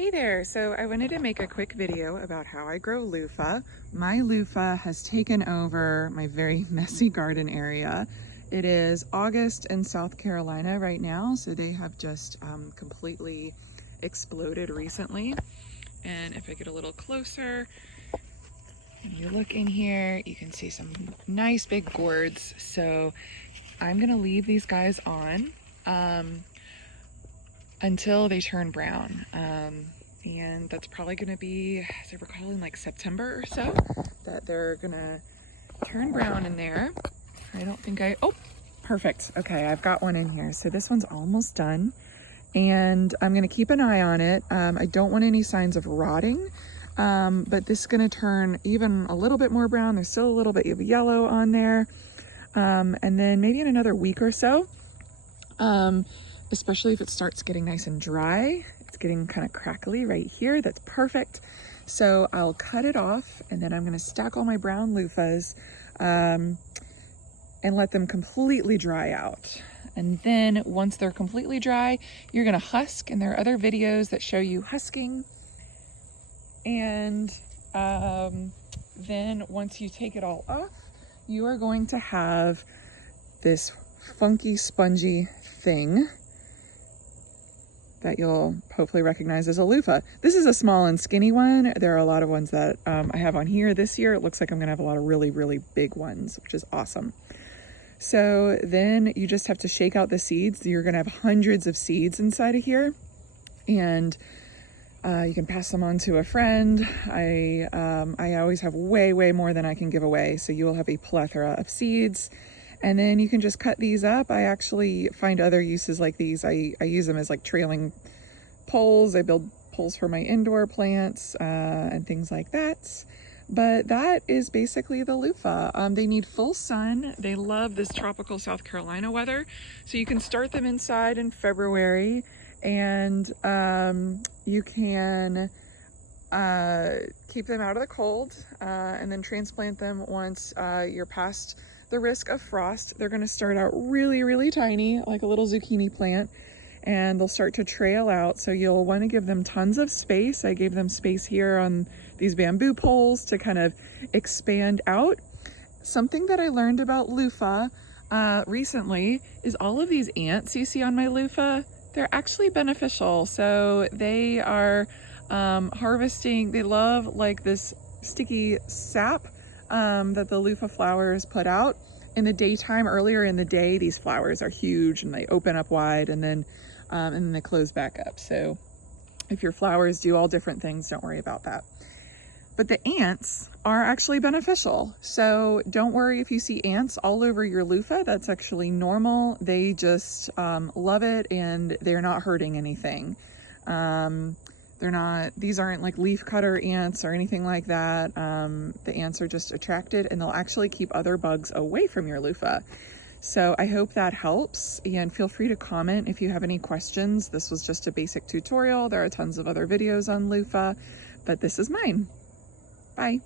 Hey there, so I wanted to make a quick video about how I grow loofah. My loofah has taken over my very messy garden area. It is August in South Carolina right now, so they have just completely exploded recently. And if I get a little closer and you look in here, you can see some nice big gourds. So I'm gonna leave these guys on until they turn brown. And that's probably gonna be, as I recall, in like September or so, that they're gonna turn brown in there. I don't think oh, perfect. Okay, I've got one in here. So this one's almost done. And I'm gonna keep an eye on it. I don't want any signs of rotting, but this is gonna turn even a little bit more brown. There's still a little bit of yellow on there. And then maybe in another week or so, especially if it starts getting nice and dry. It's getting kind of crackly right here. That's perfect. So I'll cut it off and then I'm gonna stack all my brown loofahs and let them completely dry out. And then once they're completely dry, you're gonna husk, and there are other videos that show you husking. And then once you take it all off, you are going to have this funky, spongy thing that you'll hopefully recognize as a loofah. This is a small and skinny one. There are a lot of ones that I have on here this year. It looks like I'm gonna have a lot of really, really big ones, which is awesome. So then you just have to shake out the seeds. You're gonna have hundreds of seeds inside of here, and you can pass them on to a friend. I always have way, way more than I can give away. So you will have a plethora of seeds. And then you can just cut these up. I actually find other uses like these. I use them as like trailing poles. I build poles for my indoor plants and things like that. But that is basically the loofah. They need full sun. They love this tropical South Carolina weather. So you can start them inside in February, and you can keep them out of the cold and then transplant them once you're past the risk of frost. They're gonna start out really, really tiny, like a little zucchini plant, and they'll start to trail out. So you'll wanna give them tons of space. I gave them space here on these bamboo poles to kind of expand out. Something that I learned about loofah recently is all of these ants you see on my loofah, they're actually beneficial. So they are harvesting, they love like this sticky sap that the loofah flowers put out in the daytime. Earlier in the day, these flowers are huge and they open up wide, and then they close back up. So if your flowers do all different things, don't worry about that. But the ants are actually beneficial. So don't worry if you see ants all over your loofah. That's actually normal. They just love it, and they're not hurting anything. These aren't like leaf cutter ants or anything like that. The ants are just attracted, and they'll actually keep other bugs away from your loofah. So I hope that helps, and feel free to comment if you have any questions. This was just a basic tutorial. There are tons of other videos on loofah, but this is mine. Bye.